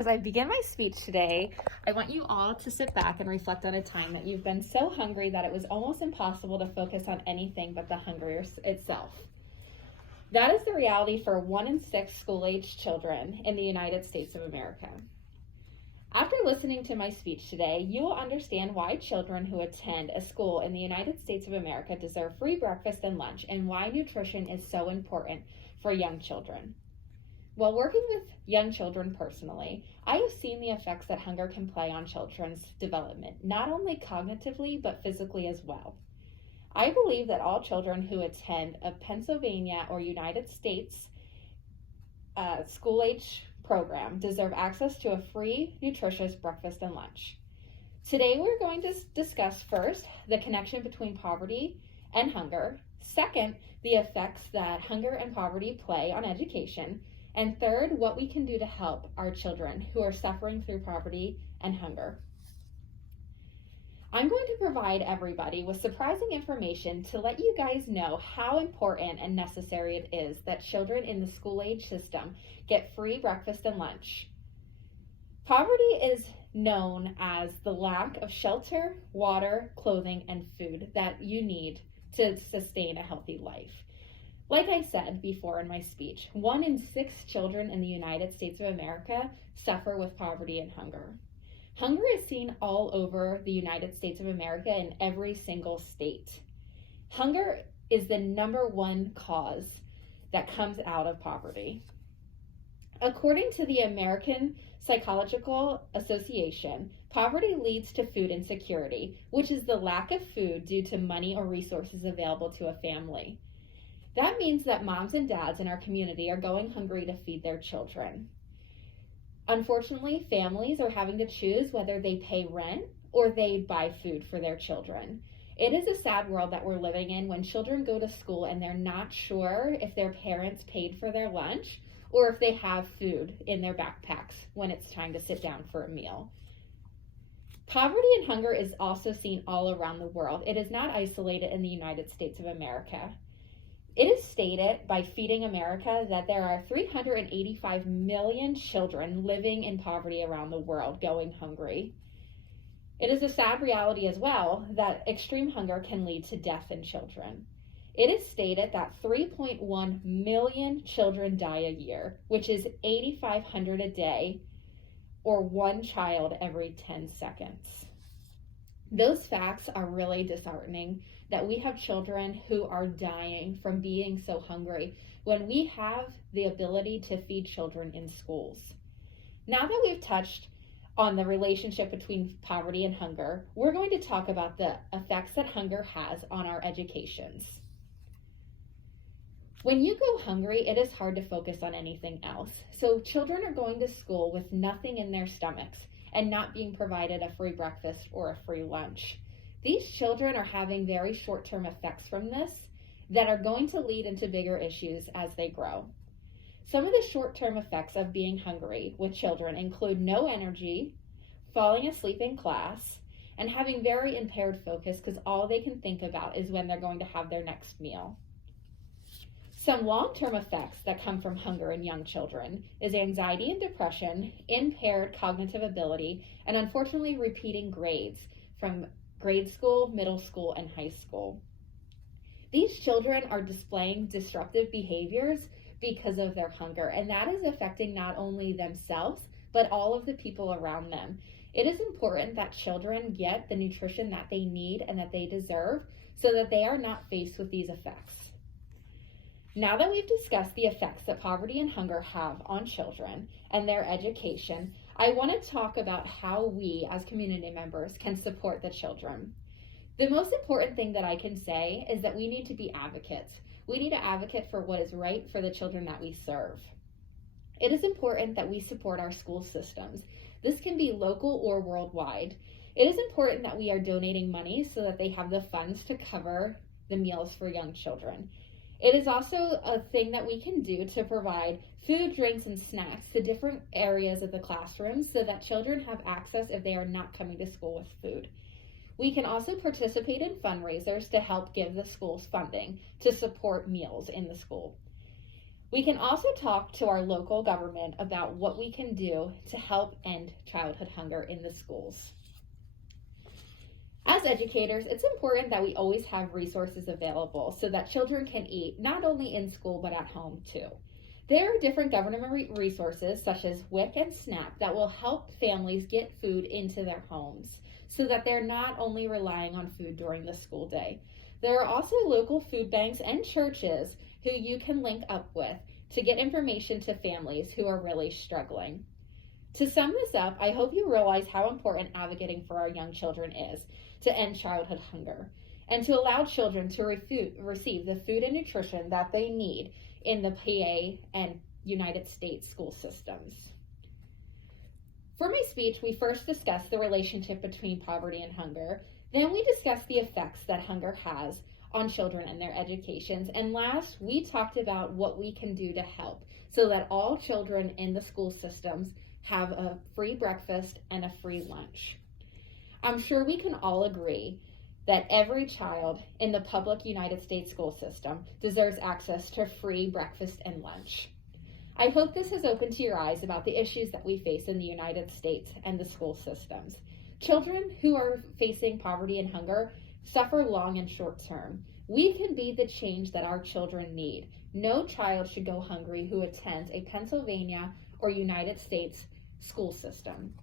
As I begin my speech today, I want you all to sit back and reflect on a time that you've been so hungry that it was almost impossible to focus on anything but the hunger itself. That is the reality for 1 in 6 school-aged children in the United States of America. After listening to my speech today, you will understand why children who attend a school in the United States of America deserve free breakfast and lunch, and why nutrition is so important for young children. While working with young children personally, I have seen the effects that hunger can play on children's development, not only cognitively, but physically as well. I believe that all children who attend a Pennsylvania or United States school-age program deserve access to a free, nutritious breakfast and lunch. Today, we're going to discuss first, the connection between poverty and hunger. Second, the effects that hunger and poverty play on education. And third, what we can do to help our children who are suffering through poverty and hunger. I'm going to provide everybody with surprising information to let you guys know how important and necessary it is that children in the school-age system get free breakfast and lunch. Poverty is known as the lack of shelter, water, clothing, and food that you need to sustain a healthy life. Like I said before in my speech, 1 in 6 children in the United States of America suffer with poverty and hunger. Hunger is seen all over the United States of America in every single state. Hunger is the #1 cause that comes out of poverty. According to the American Psychological Association, poverty leads to food insecurity, which is the lack of food due to money or resources available to a family. That means that moms and dads in our community are going hungry to feed their children. Unfortunately, families are having to choose whether they pay rent or they buy food for their children. It is a sad world that we're living in when children go to school and they're not sure if their parents paid for their lunch or if they have food in their backpacks when it's time to sit down for a meal. Poverty and hunger is also seen all around the world. It is not isolated in the United States of America. It is stated by Feeding America that there are 385 million children living in poverty around the world going hungry. It is a sad reality as well that extreme hunger can lead to death in children. It is stated that 3.1 million children die a year, which is 8,500 a day, or 1 child every 10 seconds. Those facts are really disheartening, that we have children who are dying from being so hungry when we have the ability to feed children in schools. Now that we've touched on the relationship between poverty and hunger, we're going to talk about the effects that hunger has on our educations. When you go hungry, it is hard to focus on anything else. So children are going to school with nothing in their stomachs and not being provided a free breakfast or a free lunch. These children are having very short-term effects from this that are going to lead into bigger issues as they grow. Some of the short-term effects of being hungry with children include no energy, falling asleep in class, and having very impaired focus because all they can think about is when they're going to have their next meal. Some long-term effects that come from hunger in young children is anxiety and depression, impaired cognitive ability, and unfortunately repeating grades from grade school, middle school, and high school. These children are displaying disruptive behaviors because of their hunger, and that is affecting not only themselves, but all of the people around them. It is important that children get the nutrition that they need and that they deserve so that they are not faced with these effects. Now that we've discussed the effects that poverty and hunger have on children and their education, I want to talk about how we as community members can support the children. The most important thing that I can say is that we need to be advocates. We need to advocate for what is right for the children that we serve. It is important that we support our school systems. This can be local or worldwide. It is important that we are donating money so that they have the funds to cover the meals for young children. It is also a thing that we can do to provide food, drinks, and snacks to different areas of the classroom so that children have access if they are not coming to school with food. We can also participate in fundraisers to help give the schools funding to support meals in the school. We can also talk to our local government about what we can do to help end childhood hunger in the schools. As educators, it's important that we always have resources available so that children can eat not only in school but at home too. There are different government resources such as WIC and SNAP that will help families get food into their homes so that they're not only relying on food during the school day. There are also local food banks and churches who you can link up with to get information to families who are really struggling. To sum this up, I hope you realize how important advocating for our young children is to end childhood hunger and to allow children to receive the food and nutrition that they need in the PA and United States school systems. For my speech, we first discussed the relationship between poverty and hunger. Then we discussed the effects that hunger has on children and their educations. And last, we talked about what we can do to help so that all children in the school systems have a free breakfast and a free lunch. I'm sure we can all agree that every child in the public United States school system deserves access to free breakfast and lunch. I hope this has opened to your eyes about the issues that we face in the United States and the school systems. Children who are facing poverty and hunger suffer long and short term. We can be the change that our children need. No child should go hungry who attends a Pennsylvania or United States school system.